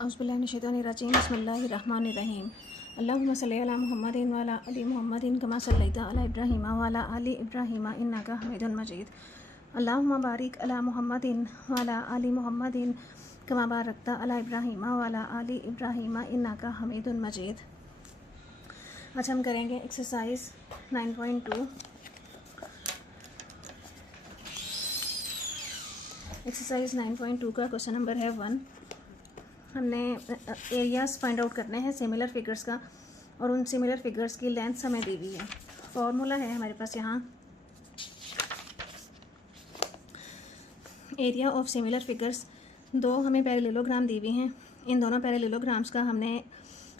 औज़ुबिल्लाहिमिनश्शैतानिर्रजीम बिस्मिल्लाहिर्रहमानिर्रहीम अल्लाहुम्मा सल्लि अला मुहम्मदिन व अला आलि मुहम्मदिन कमा सल्लैता अला इब्राहीम व अला आलि इब्राहीम इन्नका हमीदुन मजीद अल्लाहुम्मा बारिक अला मुहम्मदिन व अला आलि मुहम्मदिन कमा बारकता अला इब्राहीम व अला आलि इब्राहीम इन्नका हमीदुन मजीद। आज हम करेंगे एक्सरसाइज 9.2। एक्सरसाइज 9.2 का क्वेश्चन नंबर है 1। हमने एरियाज़ फाइंड आउट करने हैं सिमिलर फिगर्स का, और उन सिमिलर फिगर्स की लेंथ हमें दी हुई है। फॉर्मूला है हमारे पास यहाँ एरिया ऑफ सिमिलर फिगर्स। दो हमें पैरेललोग्राम दी हुई हैं, इन दोनों पैरेललोग्राम्स का हमने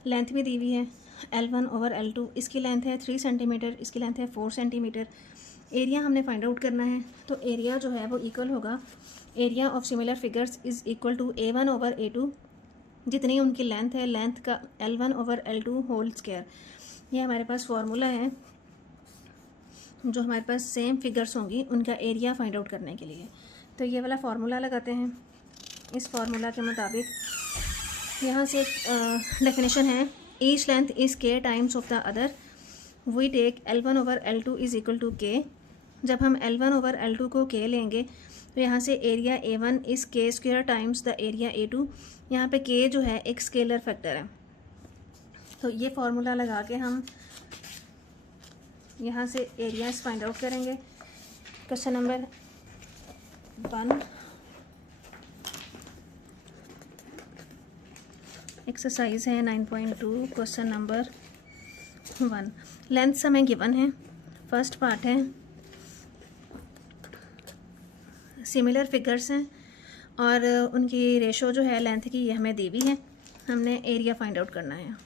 लेंथ भी दी हुई है L1/L2। इसकी लेंथ है 3 सेंटीमीटर, इसकी लेंथ है 4 सेंटीमीटर। एरिया हमने फाइंड आउट करना है, तो एरिया जो है वो इक्वल होगा, area of similar figures is equal to A1/A2, जितनी उनकी लेंथ है लेंथ का L1/L2 होल स्क्वायर। ये हमारे पास फार्मूला है जो हमारे पास सेम फिगर्स होंगी उनका एरिया फाइंड आउट करने के लिए। तो ये वाला फार्मूला लगाते हैं। इस फार्मूला के मुताबिक यहाँ से डेफिनेशन है, each length is K times of the other, we take L1/L2 is equal to K। जब हम L1/L2 को K लेंगे तो यहाँ से area A1 is K square times the area A2। यहाँ पे K जो है एक स्केलर फैक्टर है, तो ये फार्मूला लगा के हम यहाँ से एरियाज फाइंड आउट करेंगे। क्वेश्चन नंबर 1 एक्सरसाइज है 9.2। क्वेश्चन नंबर 1, लेंथ हमें गिवन है। फर्स्ट पार्ट है सिमिलर फिगर्स हैं और उनकी रेशो जो है लेंथ की ये हमें दी हुई है, हमने एरिया फाइंड आउट करना है।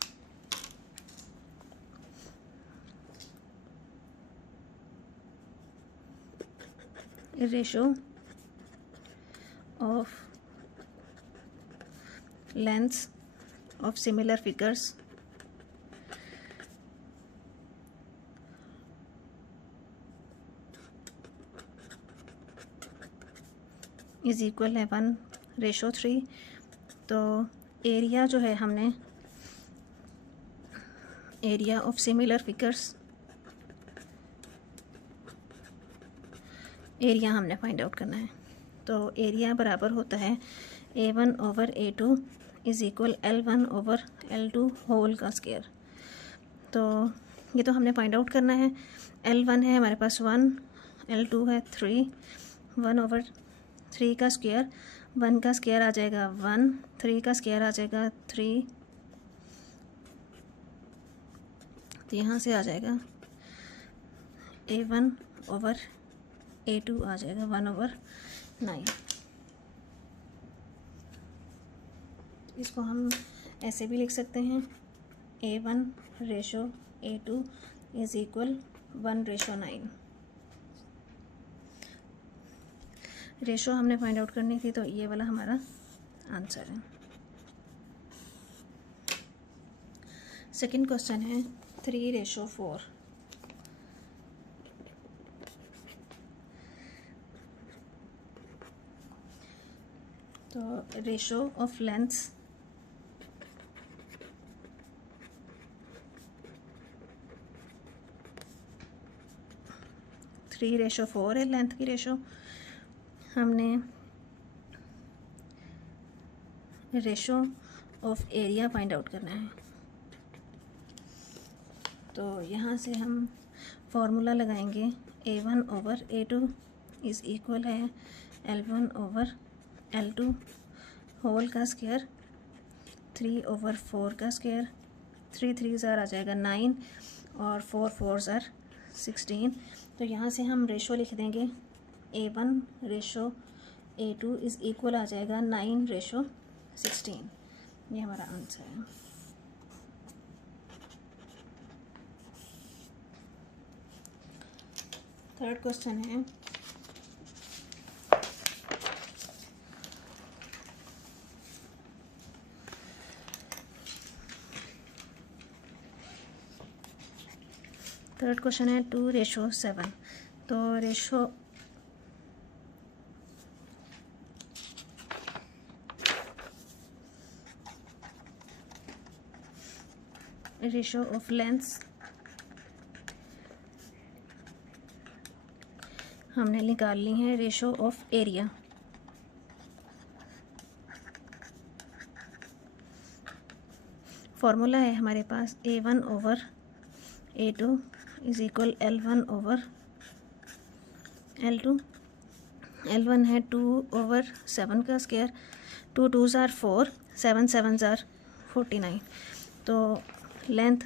Ratio of lengths of similar figures is equal है 1/3। तो एरिया जो है हमने area of similar figures area हमने फाइंड आउट करना है। तो एरिया बराबर होता है A1/A2 is equal L1/L2 whole का स्क्वायर। तो ये तो हमने फाइंड आउट करना है। L1 है हमारे पास 1, L2 है 3, 1/3 का स्क्वायर, 1 का स्क्वायर आ जाएगा 1, 3 का स्क्वायर आ जाएगा 3, तो यहाँ से आ जाएगा A1/A2 आ जाएगा 1/9। इसको हम ऐसे भी लिख सकते हैं, A1/A2 इज़ इक्वल 1/9। रेशो हमने फाइंड आउट करनी थी, तो ये वाला हमारा आंसर है। सेकंड क्वेश्चन है 3/4। तो रेशो ऑफ लेंथ्स थ्री 3/4 है लेंथ की रेशो। हमने ratio of area find out करना है, तो यहाँ से हम फार्मूला लगाएंगे A1/A2 इज़ इक्वल है L1/L2 होल का स्क्वायर 3/4 का स्क्वायर। 3 3 आ जाएगा 9 और 4 4 16। तो यहाँ से हम रेशो लिख देंगे A1/A2 इज़ इक्वल आ जाएगा 9/16। ये हमारा आंसर है। थर्ड क्वेश्चन है थर्ड क्वेश्चन है 2/7। तो रेशो रेशो ऑफ लेंथ्स हमने निकाल ली है रेशो ऑफ एरिया। फॉर्मूला है हमारे पास A1 over A2 is equal L1 over L2। L1 है 2 ओवर 7 का square, 2 2s are 4, 7 7s are 49। तो लेंथ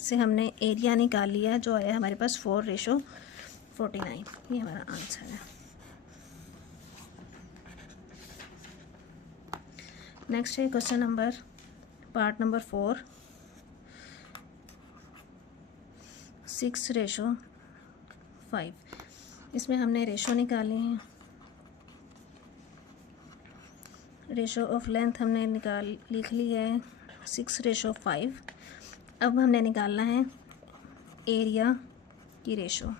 से हमने एरिया निकाल लिया जो आया हमारे पास 4:49। ये हमारा आंसर है। नेक्स्ट है क्वेश्चन नंबर पार्ट नंबर 4, 6:5। इसमें हमने रेशो निकाले हैं। रेशो ऑफ लेंथ हमने लिख ली है 6:5। अब हमने निकालना है एरिया की रेशो,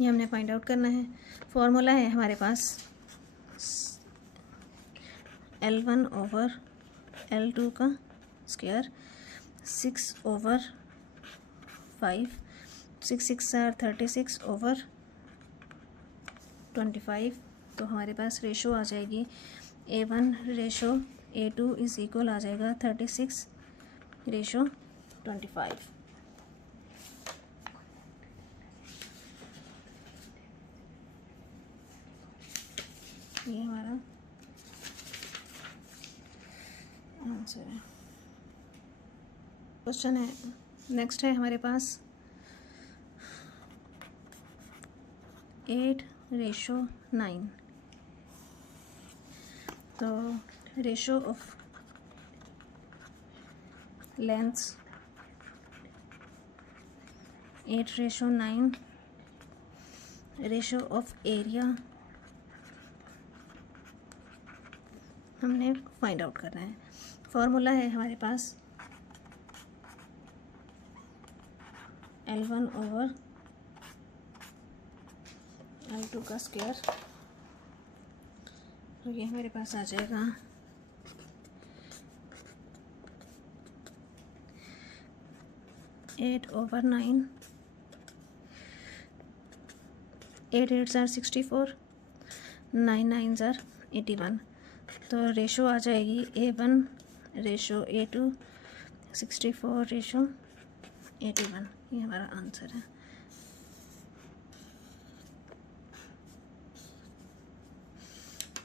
ये हमने फाइंड आउट करना है। फॉर्मूला है हमारे पास L1 ओवर L2 का स्क्वायर, 6/5, 6 6 आर 36 ओवर 25। तो हमारे पास रेशो आ जाएगी A1 ratio A2 is equal आ जाएगा 36:25। ये हमारा आंसर है। क्वेश्चन है नेक्स्ट है हमारे पास 8:9। तो ratio of lengths 8:9, ratio of area हमने फाइंड आउट करना है। फॉर्मूला है हमारे पास L1 ओवर L2 का स्क्वायर। तो ये हमारे पास आ जाएगा 8/9, 8 8s आर 64, 9 9s आर 81। तो रेशो आ जाएगी A1 रेशो A2 64:81। ये हमारा आंसर है।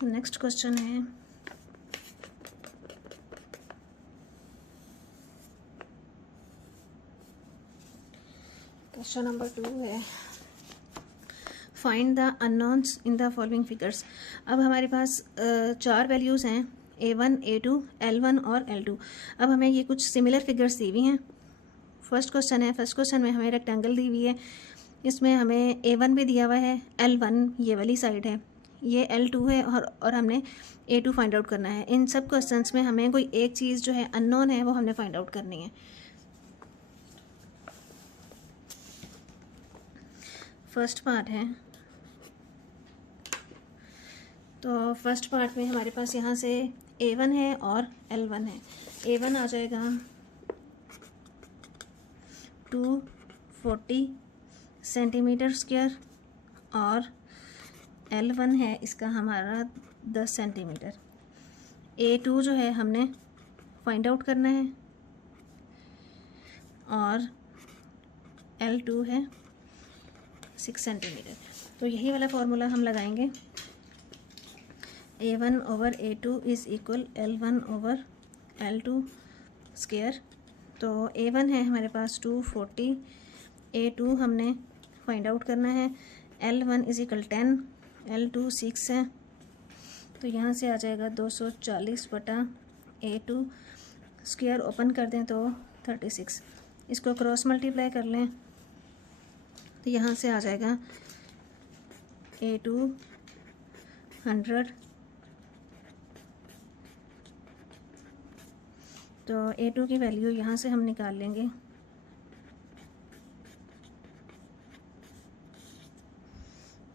नेक्स्ट क्वेश्चन है क्वेश्चन नंबर 2 है find the unknowns in the following figures. अब हमारे पास 4 वैल्यूज़ हैं A1 A2 L1 और L2। अब हमें ये कुछ सिमिलर फिगर्स दी हुई हैं। फर्स्ट क्वेश्चन है, फर्स्ट क्वेश्चन में हमें रेक्टेंगल दी हुई है, इसमें हमें A1 भी दिया हुआ है, L1 ये वाली साइड है, ये L2 है और हमने A2 फाइंड आउट करना है। इन सब क्वेश्चंस में हमें कोई एक चीज़ जो है अननोन है वो हमने फाइंड आउट करनी है। फर्स्ट पार्ट है, तो फर्स्ट पार्ट में हमारे पास यहाँ से A1 है और L1 है। A1 आ जाएगा 240 सेंटीमीटर स्क्वायर और L1 है इसका हमारा 10 सेंटीमीटर। A2 जो है हमने फाइंड आउट करना है और L2 है 6 सेंटीमीटर। तो यही वाला फॉर्मूला हम लगाएंगे, A1 over A2 is equal L1 over L2 square. तो A1 है हमारे पास 240, A2 हमने फाइंड आउट करना है, L1 इज़ इक्वल 10, L2 6 है। तो यहाँ से आ जाएगा 240/A2 स्क्वायर, ओपन कर दें तो 36। इसको क्रॉस मल्टीप्लाई कर लें तो यहाँ से आ जाएगा A2 100। तो A2 की वैल्यू यहाँ से हम निकाल लेंगे,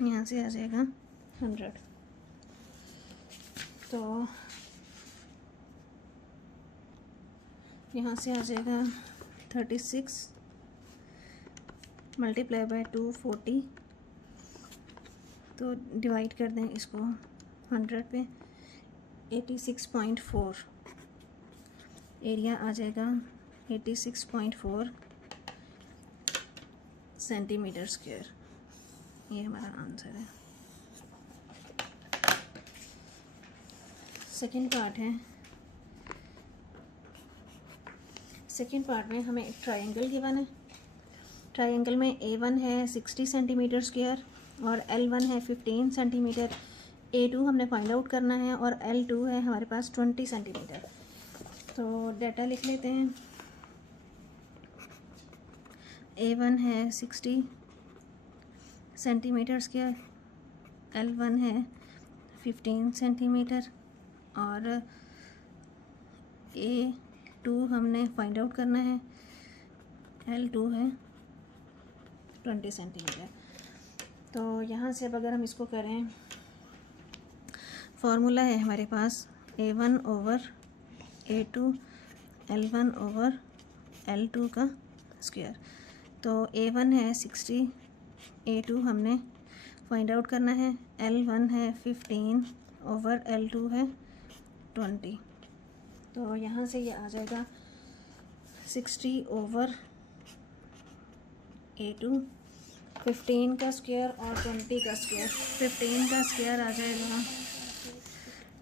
यहाँ से आ जाएगा 100। तो यहाँ से आ जाएगा 36 मल्टीप्लाई बाय 240, तो डिवाइड कर दें इसको 100 पे, 86.4 एरिया आ जाएगा 86.4 सेंटीमीटर स्क्वायर। ये हमारा आंसर है। सेकंड पार्ट है। सेकंड पार्ट में हमें एक ट्रायंगल गिवन है। ट्रायंगल में A1 है 60 सेंटीमीटर स्क्वायर और L1 है 15 सेंटीमीटर। A2 हमने फाइंड आउट करना है और L2 है हमारे पास 20 सेंटीमीटर। तो डाटा लिख लेते हैं। A1 है 60 सेंटीमीटर स्क्वायर, L1 है 15 सेंटीमीटर और A2 हमने फाइंड आउट करना है, L2 है 20 सेंटीमीटर। तो यहाँ से अब अगर हम इसको करें, फार्मूला है हमारे पास A1 over A2 L1 over L2 का स्क्वायर। तो A1 है 60, A2 हमने फाइंड आउट करना है, L1 है 15 ओवर L2 है 20। तो यहाँ से ये आ जाएगा 60 ओवर A2, 15 का स्क्वायर और 20 का स्क्वायर। 15 का स्क्वायर आ जाएगा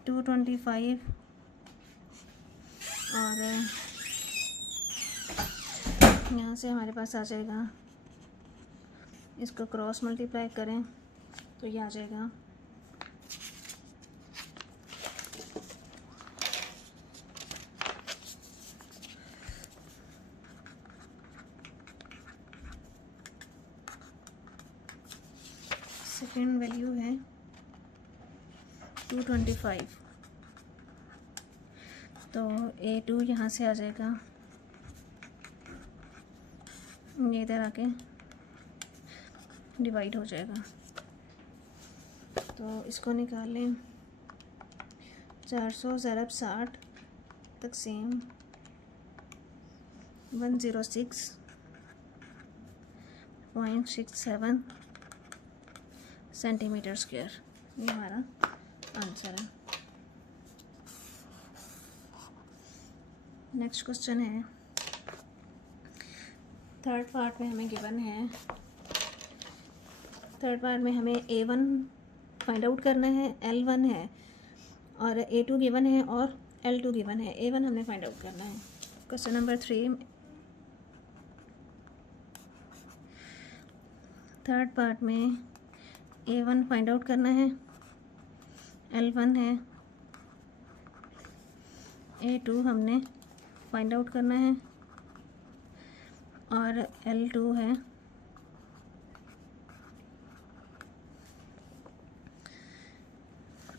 225 और यहाँ से हमारे पास आ जाएगा, इसको क्रॉस मल्टीप्लाई करें तो ये आ जाएगा 225। तो A2 यहाँ से आ जाएगा, ये इधर आके डिवाइड हो जाएगा। तो इसको निकाल लें, 400 ज़रब 60 तक़सीम 106.67 सेंटीमीटर स्क्वायर। ये हमारा आंसर है। नेक्स्ट क्वेश्चन है, थर्ड पार्ट में हमें गिवन है। थर्ड पार्ट में हमें A1 फाइंड आउट करना है, L1 है और A2 गिवन है और L2 गिवन है। A1 हमने फाइंड आउट करना है। क्वेश्चन नंबर 3, थर्ड पार्ट में A1 फाइंड आउट करना है, L1 है, A2 हमने फाइंड आउट करना है और L2 है।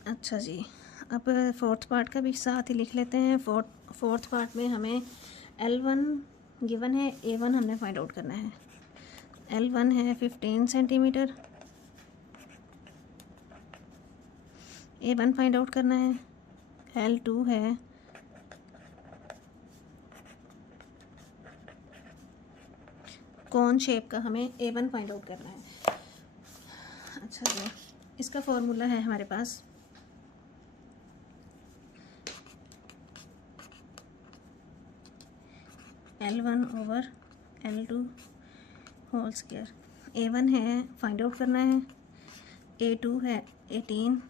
अच्छा जी, अब फोर्थ पार्ट का भी साथ ही लिख लेते हैं। फोर्थ पार्ट में हमें L1 गिवन है, A1 हमने फाइंड आउट करना है। L1 है 15 सेंटीमीटर, A1 फाइंड आउट करना है। L2 है कौन शेप का, हमें A1 फाइंड आउट करना है। अच्छा जी, इसका फॉर्मूला है हमारे पास L1 over L2 whole square. A1 है फाइंड आउट करना है, A2 है 18,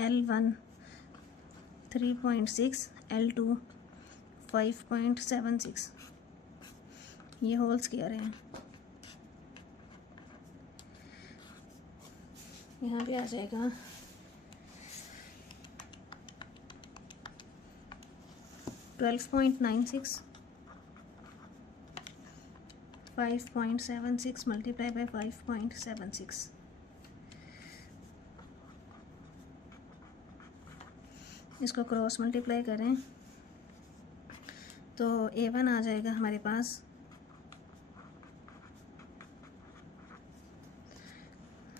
L1 3.6, L2 5.76। ये होल स्क्वायर है। यहाँ पे आ जाएगा 12.96, 5.76 मल्टीप्लाई बाय 5.76। इसको क्रॉस मल्टीप्लाई करें तो A1 आ जाएगा हमारे पास,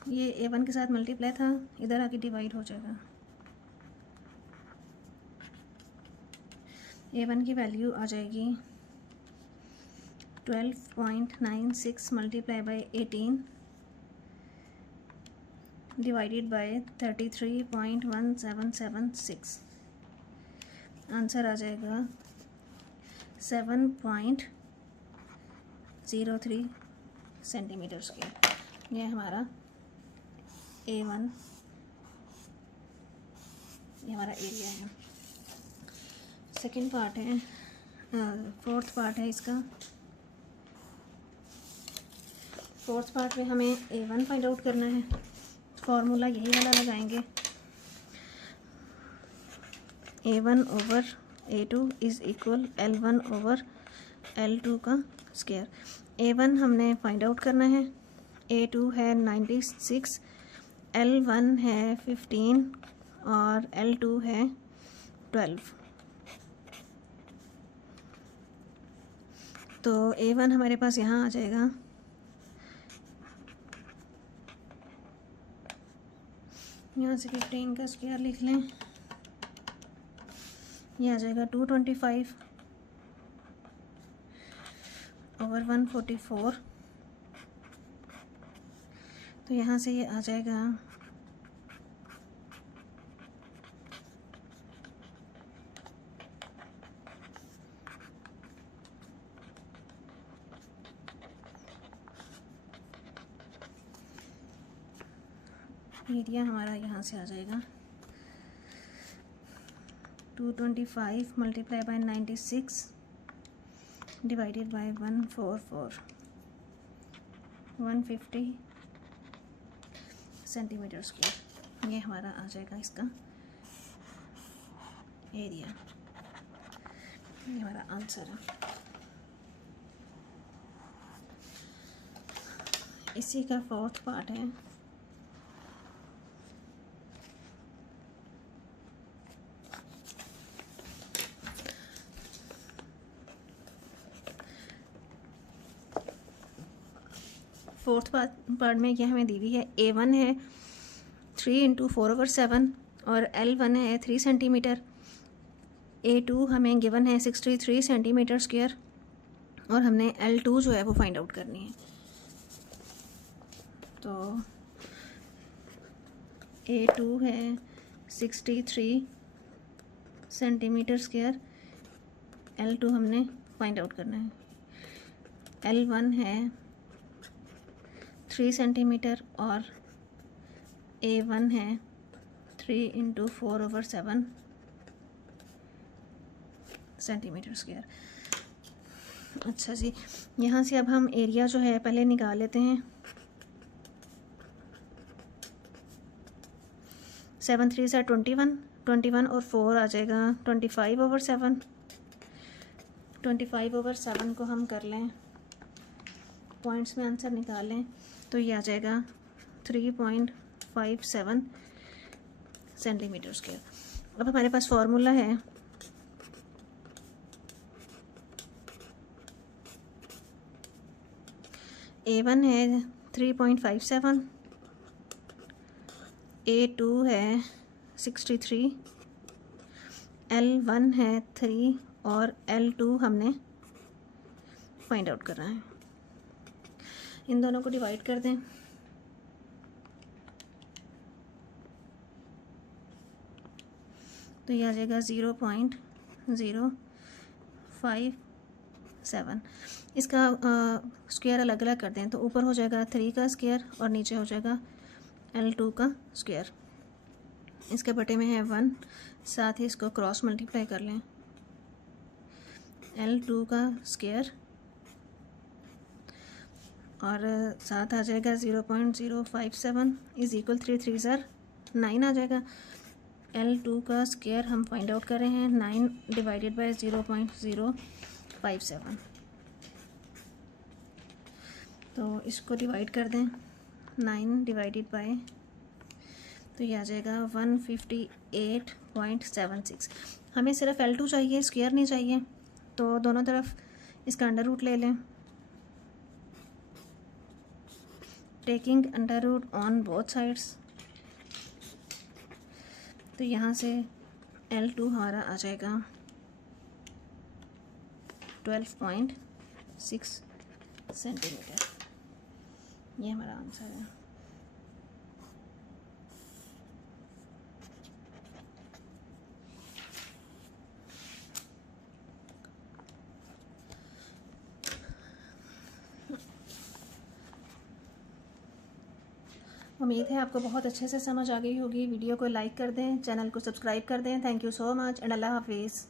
ये A1 के साथ मल्टीप्लाई था, इधर आके डिवाइड हो जाएगा। A1 की वैल्यू आ जाएगी 12.96 multiply by 18 divided by 33.1776। Answer आ जाएगा 7.03 सेंटीमीटर स्क्वायर। ये हमारा A1, ये हमारा एरिया है। सेकंड पार्ट है, फोर्थ पार्ट है इसका। फोर्थ पार्ट में हमें A1 फाइंड आउट करना है। फॉर्मूला यही वाला लगाएंगे, A1 over A2 is equal L1 over L2 का स्क्वायर। A1 हमने फाइंड आउट करना है, A2 है 96, L1 है 15 और L2 है 12। तो A1 हमारे पास यहाँ आ जाएगा, यहाँ से 15 का स्क्वायर लिख लें, ये आ जाएगा 225 ओवर 144। तो यहाँ से ये आ जाएगा 225 एरिया हमारा यहाँ से आ जाएगा 225 multiply by 96 divided by 144, 150 centimetre square. ये हमारा आ जाएगा इसका एरिया, ये हमारा आंसर है। इसी का फोर्थ पार्ट है, फोर्थ पार्ट में ये हमें दी हुई है, A1 है 3 इंटू 4/7 और L1 है 3 सेंटीमीटर, A2 हमें गिवन है 63 सेंटीमीटर स्क्वायर और हमने L2 जो है वो फाइंड आउट करनी है। तो A2 है 63 सेंटीमीटर स्क्वायर, L2 हमने फाइंड आउट करना है। L1 है 3 सेंटीमीटर और A1 है 3 इंटू 4/7 सेंटीमीटर स्क्वायर। अच्छा जी, यहाँ से अब हम एरिया जो है पहले निकाल लेते हैं। 7 3 से 21 और 4 आ जाएगा 25/7। 25/7 को हम कर लें, पॉइंट्स में आंसर निकाल लें तो ये आ जाएगा 3.57 सेंटीमीटर स्क्वायर। अब हमारे पास फॉर्मूला है, A1 है 3.57, A2 है 63, L1 है 3 और L2 हमने फाइंड आउट करना है। इन दोनों को डिवाइड कर दें, तो ये आ जाएगा 0.057। इसका स्क्वायर अलग अलग कर दें तो ऊपर हो जाएगा 3 का स्क्वायर और नीचे हो जाएगा L2 का स्क्वायर। इसके बटे में है 1, साथ ही इसको क्रॉस मल्टीप्लाई कर लें, L2 का स्क्वायर और साथ आ जाएगा 0.057 इज इक्वल 3 3 ज़र 9 आ जाएगा। L2 का स्क्वायर हम फाइंड आउट कर रहे हैं, 9 डिवाइडेड बाय 0.057। तो इसको डिवाइड कर दें, 9 डिवाइडेड बाय, तो ये आ जाएगा 158.76। हमें सिर्फ L2 चाहिए, स्क्वायर नहीं चाहिए, तो दोनों तरफ इसका अंडर रूट ले लें, taking under root on both sides. तो यहाँ से L2 हमारा आ जाएगा 12.6 सेंटीमीटर। ये हमारा आंसर है। उम्मीद है आपको बहुत अच्छे से समझ आ गई होगी। वीडियो को लाइक कर दें, चैनल को सब्सक्राइब कर दें। Thank you so much and अल्लाह हाफिज़।